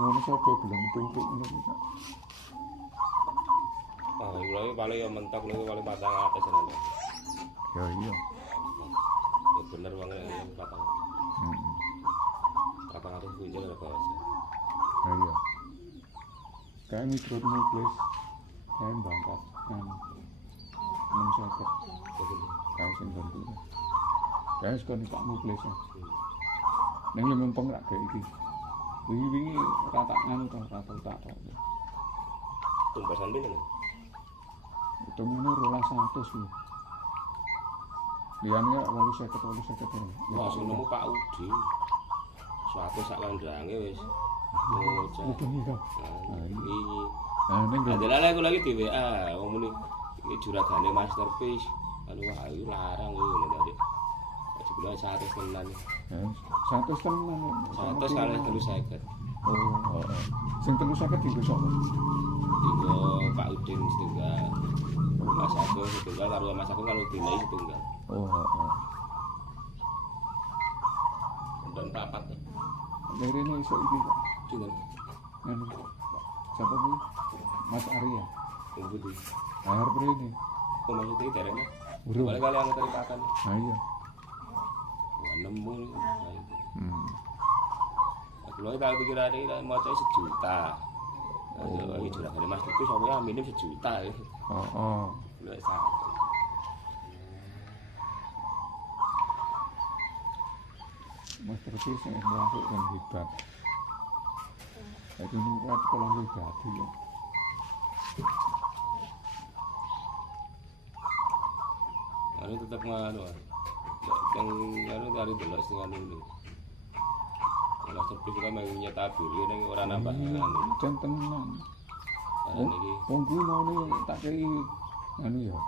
ngono sapa gelem tumpuk ngono iki. Ah, mulai paling ya mentok niku paling 400 tenan. Ya iya. Ya bener banget ya 400. Heeh. 400 kunjul ya bos. Ya iya. Kayak mikrot nuklis. Kayak bangkat kan. 650. Kayak sing ganti. Kayak sekali Pak nuklis. Nang yo mumpung rak kayak iki. Wingi-wingi rata anu to, rata tak. Tumbasan pinten? Hitungane 1200 lho. Liyane 850. Wah, sing nemu Pak Udin. Suatu sak landrange wis. Bocah. Mudeng iki. Nah, ini. Nah, ning Adelane aku lagi di WA, wong muni iki juragane masterpiece. Anu wah ayo larang iki ngono tadi. Aja bilang 100 tenan. 100 tenan. 100 kali 350. Oh, sing 350 dienggo sapa? Dienggo Pak Udin setunggal. Mas aku setunggal karo Mas aku kalau dinai setunggal. Oh. Dan papat. Dari ini iso iki kok. Dinten. Anu. Siapa kuwi? Mas Arya. Wong putih. Lahir mrene. Kok maksudnya iki derene? Urung. Kali-kali angeteri pakan. Nah iya. Wah nemu nih. Hmm. Aku lho tak pikirane maca 1 juta. Oh, iki juragane masterpiece sampe minim 1 juta. Oh. Lho sak. Masterpiece yang masuk dan hebat. Itu nih kuat kalau pribadi ya. Anu tetep ngono. Yang anu dari dulu sing anu ini. Kalau servis kan mau nyetak dulu ning ora nambah anu. Jan tenan. Iki Wong kuwi maune tak kei anu ya.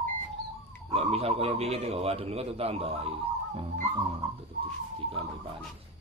nek misal kaya wingi teh wadon kok tambahi. Heeh. Tetep dikambil panas.